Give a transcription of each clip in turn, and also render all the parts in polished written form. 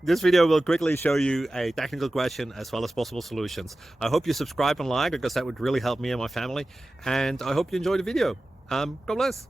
This video will quickly show you a technical question as well as possible solutions. I hope you subscribe and like, because that would really help me and my family. And I hope you enjoy the video. God bless.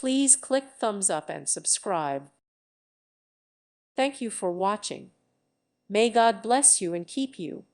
Please click thumbs up and subscribe. Thank you for watching. May God bless you and keep you.